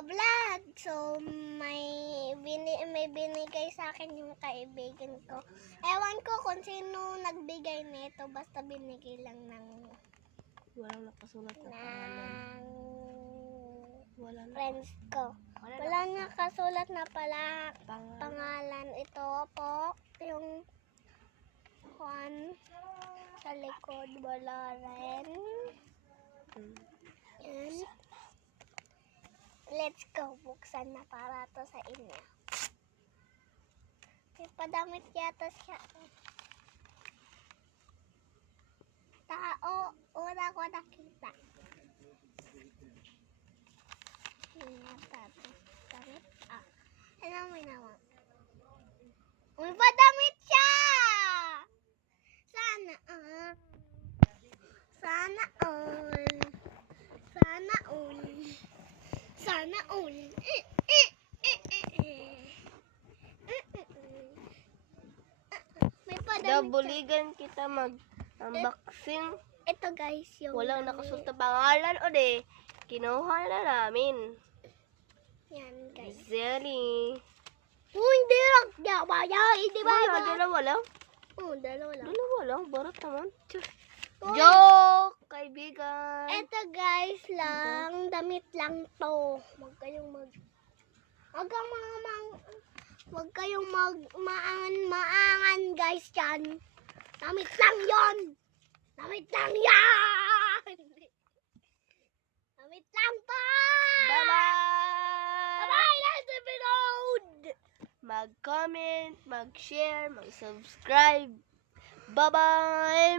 nagbablog. So, may binigay sa akin yung kaibigan ko. Ewan ko kung sino nagbigay nito. Basta binigay lang ng Walang nakasulat na pangalan. Wala na. friends ko. Wala nakasulat na pala pangalan. Ito po, yung Juan sa likod. Wala rin. Yan. Let's go. Buksan na para to sa inyo. May padamit yata siya. Tao. Una ko nakita. Yata to. Damit? Ano may naman? May padamit siya! Sana all. Sana all. Sana all. Sana all. May padamit siya. Dabuligan kita mag-unboxing. Ito guys, yung Walang damit. nakasulat na pangalan o de. Kinuha na namin. Yan guys. Zelly. Hindi lang. Hindi ba? Wala, dalawa lang. Dalawa lang. Dalawa lang, barat naman. Uy, Joke, kaibigan. eto guys lang. Damit lang to. Huwag kayong maangan guys yan. Damit lang yon. Damit lang yan. Damit lang to. Bye-bye! Bye-bye. That's the episode. Mag-comment, mag-share, mag-subscribe. Bye-bye!